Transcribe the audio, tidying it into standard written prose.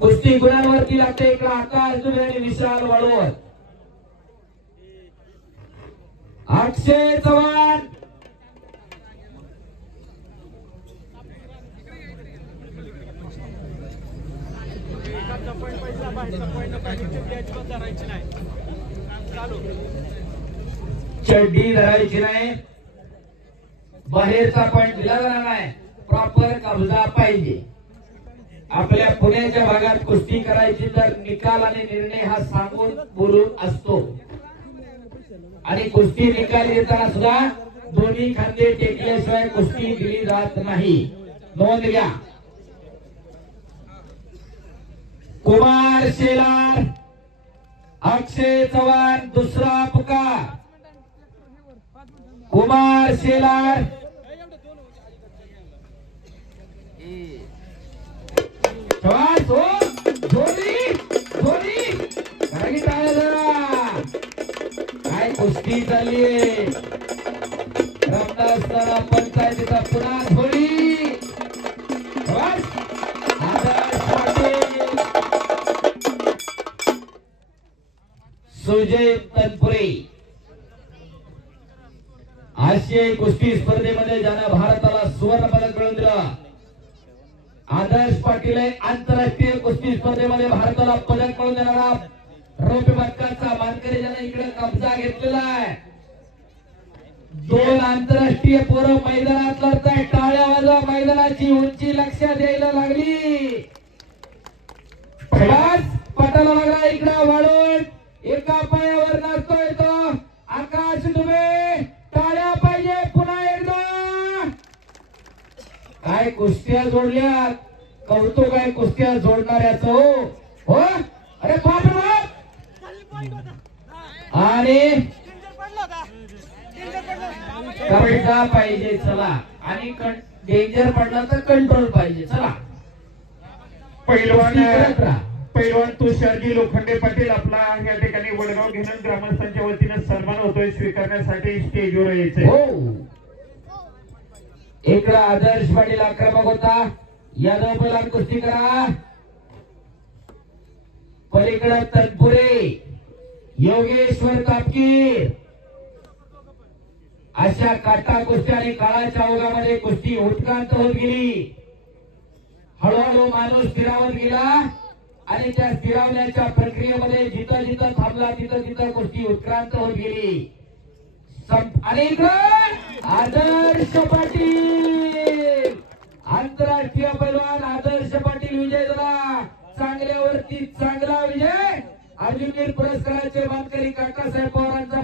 कुस्ती गुणांवरती लागते इकडे आकाश दुबे आणि विशाल वाळूवर. अक्षय चव्हाण चड्डी धरायची नाही, बाहेरचा पॉईंट दिला जाणार नाही, प्रॉपर कब्जा पाहिजे. आपल्या पुण्याच्या भागात कुस्ती करायची तर निकाल आणि निर्णय हा सांगून बोलून असतो आणि कुस्ती निकाल देताना सुद्धा दोन्ही खांदे टेकल्याशिवाय कुस्ती दिली जात नाही. नोंद घ्या. कुमार शेलार अक्षय चव्हाण दुसरा पुकार. कुमार शेलार चव्हाण धोनी धोनी काही टाळा. काय कुस्ती चालली रामदास पंचायतीचा पुन्हा धोनी. सुजय तनपुरे आशियाई कुस्ती स्पर्धेमध्ये ज्यानं भारताला सुवर्ण पदक मिळवून दिलं. आदर्श पाटील आंतरराष्ट्रीय कुस्ती स्पर्धेमध्ये भारताला पदक मिळवून देणारा रौप्य पदकाचा मानकरी ज्याने इकडे कब्जा घेतलेला आहे. 2 आंतरराष्ट्रीय पोरं मैदानात लढताय. टाळ्या वाजवा. मैदानाची उंची लक्षात द्यायला लागली. पटाला लागला इकडे वाळून. एका पायावर नाचतोय तो आकाश दुबे. टाळ्या पाहिजे पुन्हा एकदा. काय कुस्त्या जोडल्यात. कौतुक आहे कुस्त्या जोडणाऱ्याच. हो अरे बाप आणि कबड्डा पाहिजे. चला आणि डेंजर पडला तर कंट्रोल पाहिजे. चला पैलवान तुषारजी लोखंडे पाटील आपला या ठिकाणी वडगाव घेणं ग्रामस्थांच्या वतीने सन्मान होतोय. स्वीकारण्यासाठी स्टेजवर यायचंय. हो इकडे आदर्श पाटील आक्रमक होता. यादव पैलवान कुस्ती करा. पलीकडे तनपुरे योगेश्वर तापकीर. अशा काटा कुस्त्या आणि काळाच्या ओघामध्ये कुस्ती उत्क्रांत होत गेली. हळूहळू माणूस स्थिरावत गेला आणि त्या स्थिरावण्याच्या प्रक्रियेमध्ये जिथं जिथं थांबला तिथं तिथं कुस्ती उत्क्रांत होत गेली. आणि आदर्श पाटील आंतरराष्ट्रीय पैलवान आदर्श पाटील विजय झाला. चांगल्यावरती चांगला विजय. अर्जुन पुरस्काराचे मानकरी काकासाहेब पवारांचा